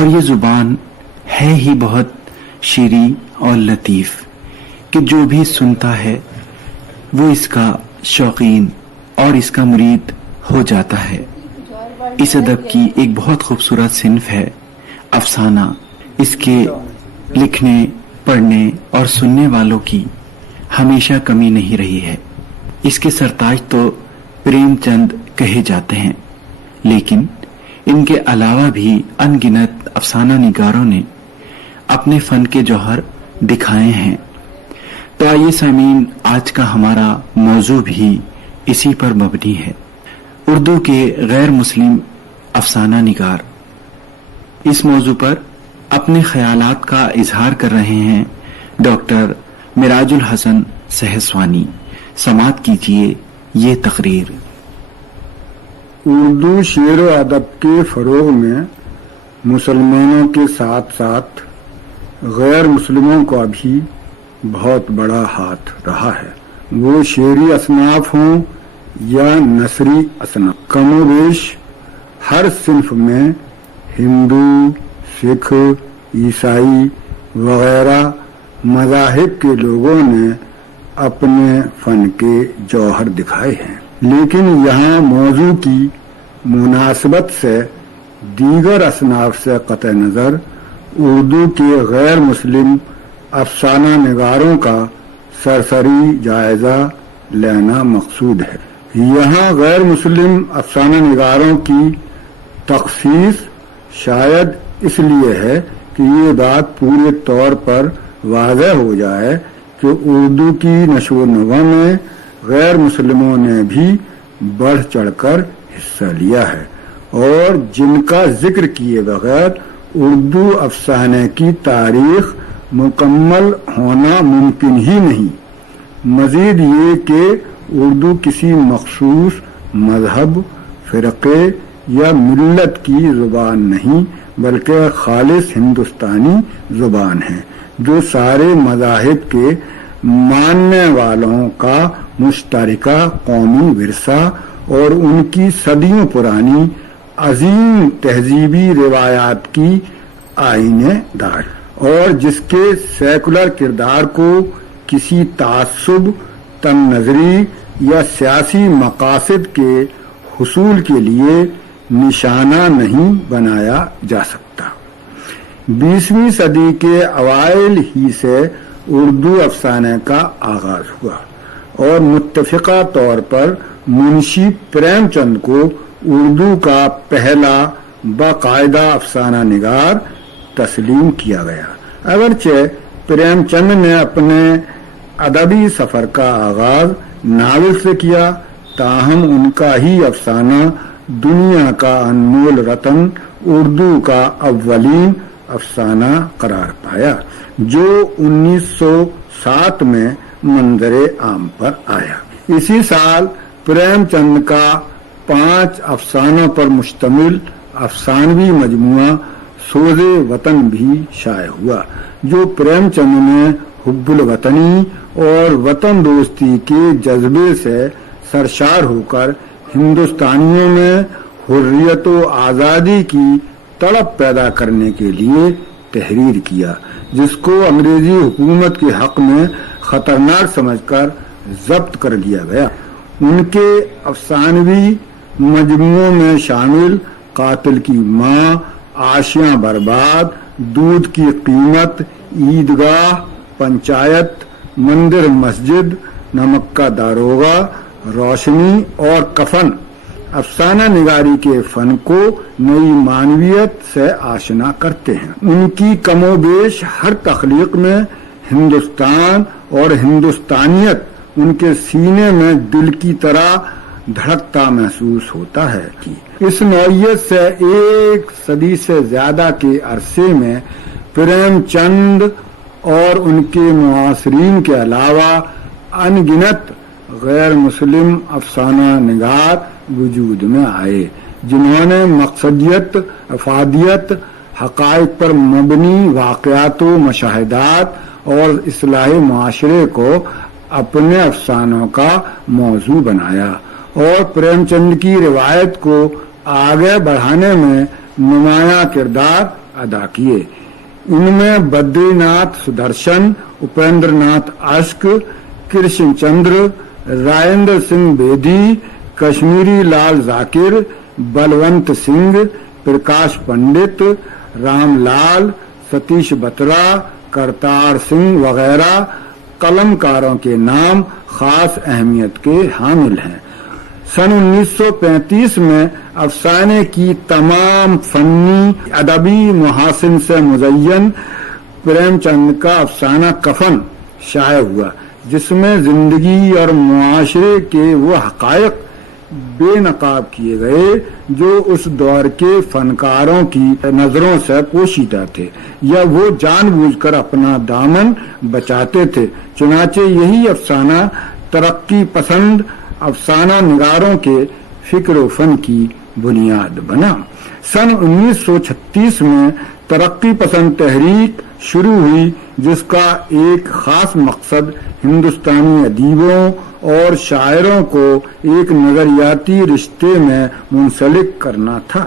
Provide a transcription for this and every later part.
اور یہ زبان ہے ہی بہت شیریں اور لطیف کہ جو بھی سنتا ہے وہ اس کا شوقین اور اس کا مرید ہو جاتا ہے۔ اس ادب کی ایک بہت خوبصورت صنف ہے افسانہ۔ اس کے لکھنے، پڑھنے اور سننے والوں کی ہمیشہ کمی نہیں رہی ہے۔ اس کے سرتاج تو پریم چند کہے جاتے ہیں، لیکن ان کے علاوہ بھی ان گنت افسانہ نگاروں نے اپنے فن کے جوہر دکھائے ہیں۔ تو آئیے سامعین، آج کا ہمارا موضوع بھی اسی پر مبنی ہے، اردو کے غیر مسلم افسانہ نگار۔ اس موضوع پر اپنے خیالات کا اظہار کر رہے ہیں ڈاکٹر معراج الحسن سہسوانی۔ سماعت کیجیے یہ تقریر۔ اردو شعر و ادب کے فروغ میں مسلمانوں کے ساتھ ساتھ غیر مسلموں کا بھی بہت بڑا ہاتھ رہا ہے، وہ شعری اصناف ہوں یا نثری اصناف۔ کم و بیش ہر صنف میں ہندو، سکھ، عیسائی وغیرہ مذاہب کے لوگوں نے اپنے فن کے جوہر دکھائے ہیں، لیکن یہاں موضوع کی مناسبت سے دیگر اصناف سے قطع نظر اردو کے غیر مسلم افسانہ نگاروں کا سرسری جائزہ لینا مقصود ہے۔ یہاں غیر مسلم افسانہ نگاروں کی تخصیص شاید اس لیے ہے کہ یہ بات پورے طور پر واضح ہو جائے کہ اردو کی نشو و نما میں غیر مسلموں نے بھی بڑھ چڑھ کر حصہ لیا ہے، اور جن کا ذکر کیے بغیر اردو افسانے کی تاریخ مکمل ہونا ممکن ہی نہیں۔ مزید یہ کہ اردو کسی مخصوص مذہب، فرقے یا ملت کی زبان نہیں بلکہ خالص ہندوستانی زبان ہے، جو سارے مذاہب کے ماننے والوں کا مشترکہ قومی ورثہ اور ان کی صدیوں پرانی عظیم تہذیبی روایات کی آئینے دار، اور جس کے سیکولر کردار کو کسی تعصب، تنگ نظری یا سیاسی مقاصد کے حصول کے لیے نشانہ نہیں بنایا جا سکتا۔ 20ویں صدی کے اوائل ہی سے اردو افسانے کا آغاز ہوا، اور متفقہ طور پر منشی پریم چند کو اردو کا پہلا باقاعدہ افسانہ نگار تسلیم کیا گیا۔ اگرچہ پریم چند نے اپنے ادبی سفر کا آغاز ناول سے کیا، تاہم ان کا ہی افسانہ دنیا کا انمول رتن اردو کا اولین افسانہ قرار پایا، جو 1907 میں منظر عام پر آیا۔ اسی سال پریم چند کا 5 افسانوں پر مشتمل افسانوی مجموعہ سوز وطن بھی شائع ہوا، جو پریم چند نے حب الوطنی اور وطن دوستی کے جذبے سے سرشار ہو کر ہندوستانیوں میں حریت و آزادی کی تڑپ پیدا کرنے کے لیے تحریر کیا، جس کو انگریزی حکومت کے حق میں خطرناک سمجھ کر ضبط کر لیا گیا۔ ان کے افسانوی مجموعوں میں شامل قاتل کی ماں، آشیاں برباد، دودھ کی قیمت، عیدگاہ، پنچایت، مندر مسجد، نمک کا داروغہ، روشنی اور کفن افسانہ نگاری کے فن کو نئی معنویت سے آشنا کرتے ہیں۔ ان کی کم و بیش ہر تخلیق میں ہندوستان اور ہندوستانیت ان کے سینے میں دل کی طرح دھڑکتا محسوس ہوتا ہے۔ اس نوعیت سے 1 صدی سے زیادہ کے عرصے میں پریم چند اور ان کے معاصرین کے علاوہ ان گنت غیر مسلم افسانہ نگار وجود میں آئے، جنہوں نے مقصدیت، افادیت، حقائق پر مبنی واقعات و مشاہدات اور اصلاح معاشرے کو اپنے افسانوں کا موضوع بنایا، اور پریم چند کی روایت کو آگے بڑھانے میں نمایاں کردار अदा किए। इनमें बद्रीनाथ सुदर्शन, उपेंद्र नाथ अश्क, कृष्ण चंद्र, राजेंद्र सिंह बेदी, कश्मीरी लाल जाकिर, बलवंत सिंह, प्रकाश पंडित, रामलाल, सतीश बत्रा, करतार सिंह वगैरह कलमकारों के नाम खास अहमियत के हामिल हैं। सन 1935 में अफसाने की तमाम फन्नी अदबी मुहासिन से मुज़य्यन प्रेमचंद का अफसाना कफन शाये हुआ, जिसमें जिंदगी और मुआशरे के वो हकायक बेनकाब किए गए जो उस दौर के फनकारों की नजरों से पोशीदा थे या वो जानबूझकर अपना दामन बचाते थे। चुनाचे यही अफसाना तरक्की पसंद अफसाना निगारों के फिक्र फन की बुनियाद बना। सन 1936 में तरक्की पसंद तहरीक शुरू हुई, जिसका एक खास मकसद हिंदुस्तानी अदीबों और शायरों को एक नजरियाती रिश्ते में मुंसलिक करना था,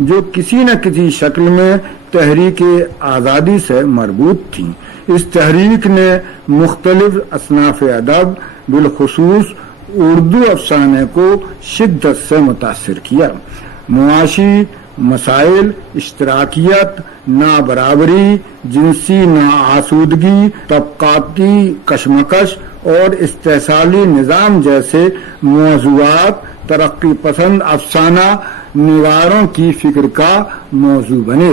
जो किसी न किसी शक्ल में तहरीक आज़ादी से मरबूत थी। इस तहरीक ने मुख्तलिफ असनाफ अदब बिलखुसूस उर्दू अफसाने को शिद्दत से मुतासिर किया। मुआशी मसाइल, इश्तराकियत, नाबराबरी, जिनसी नाआसूदगी, तबकाती कशमकश और इस्तेसाली निज़ाम जैसे मौज़ूआत तरक्की पसंद अफसाना निगारों की फिक्र का मौजू बने,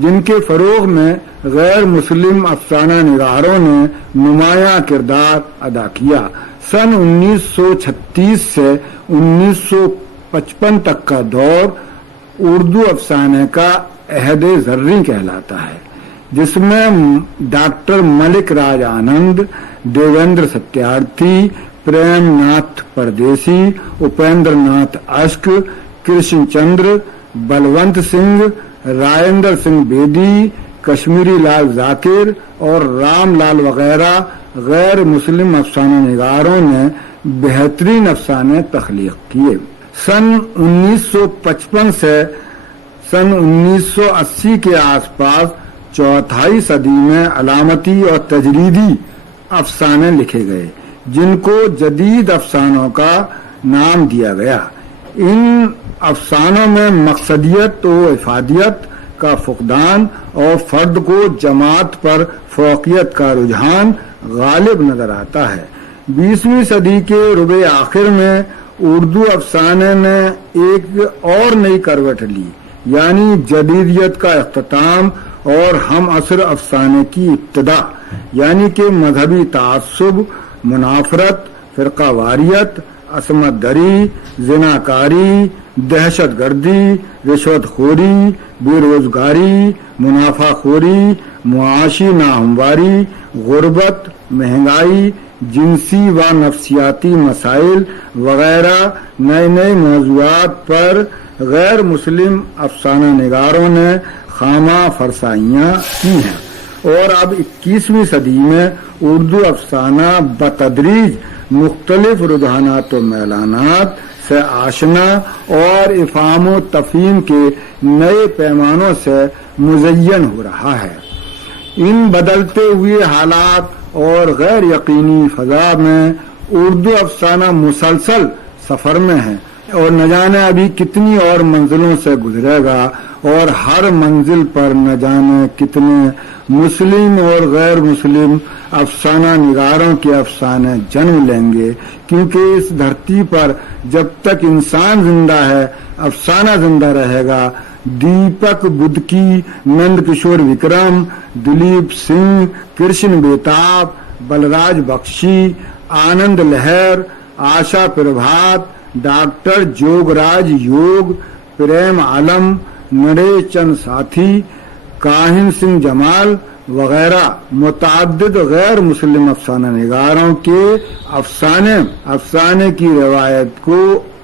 जिनके फरोग में गैर मुस्लिम अफसाना निगारों ने नुमायां किरदार अदा किया। सन 1936 से 1955 तक का दौर उर्दू अफसाने का अहद ज़र्री कहलाता है, जिसमें डॉक्टर मलिक राज आनंद, देवेंद्र सत्यार्थी, प्रेम नाथ परदेसी, उपेंद्र नाथ अश्क, कृष्ण चंद्र, बलवंत सिंह, राजेंद्र सिंह बेदी, कश्मीरी लाल जाकिर और रामलाल वगैरह गैर मुस्लिम अफसाना निगारों ने बेहतरीन अफसाने तख्लीक किए। सन 1955 से सन 1980 के आसपास चौथाई सदी में अलामती और तजरीदी अफसाने लिखे गए, जिनको जदीद अफसानों का नाम दिया गया। इन अफसानों में मकसदियत व इफादियत का फुकदान और फर्द को जमात पर फौकियत का रुझान गालिब नजर आता है। 20वीं सदी के रुबे आखिर में उर्दू अफसाने ने एक और नई करवट ली, यानी जदीदियत का इख्तिताम और हम असर अफसाने की इब्तिदा, यानी कि मजहबी तासुब, मुनाफरत, फिरकावारियत, असमत दरी, जिनाकारी, दहशत गर्दी, रिश्वतखोरी, बेरोजगारी, मुनाफाखोरी, मुआशी नाहमवारी, गुर्बत, महंगाई, जिनसी व नफ्सियाती मसाइल वगैरह नए नए मौज़ूआत पर गैर मुस्लिम अफसाना निगारों ने खामा फरसाइयाँ की हैं और अब 21वीं सदी में उर्दू अफसाना बतदरीज मुख्तलिफ रुझानात व मैलानात से आशना और इफ़ाम व तफ़हीम के नए पैमानों से मुज़य्यन हो रहा है। इन बदलते हुए हालात और गैर यकीनी फ़ज़ा में उर्दू अफसाना मुसलसल सफ़र में है और न जाने अभी कितनी और मंजिलों से गुजरेगा और हर मंजिल पर न जाने कितने मुस्लिम और गैर मुस्लिम अफसाना निगारों के अफसाने जन्म लेंगे, क्योंकि इस धरती पर जब तक इंसान जिंदा है अफसाना जिंदा रहेगा। दीपक बुदकी, नंद किशोर विक्रम, दिलीप सिंह, कृष्ण बेताब, बलराज बख्शी, आनंद लहर, आशा प्रभात, डॉक्टर जोगराज योग, प्रेम आलम, नरेश चंद साथी, काहिन सिंह जमाल वगैरह मुतअद्दिद गैर मुस्लिम अफसाना निगारों के अफसाने की रवायत को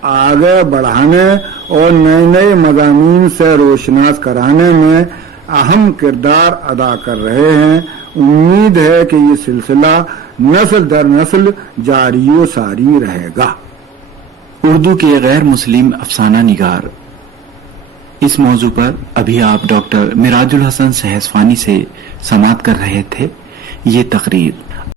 आगे बढ़ाने और नए नए मज़ामीन से रोशनास कराने में अहम किरदार अदा कर रहे हैं। उम्मीद है कि ये सिलसिला नस्ल दर नस्ल जारी व सारी रहेगा। उर्दू के गैर मुस्लिम अफसाना निगार اس موضوع پر ابھی آپ ڈاکٹر مراج الحسن سہسوانی سے سماعت کر رہے تھے. یہ تقریر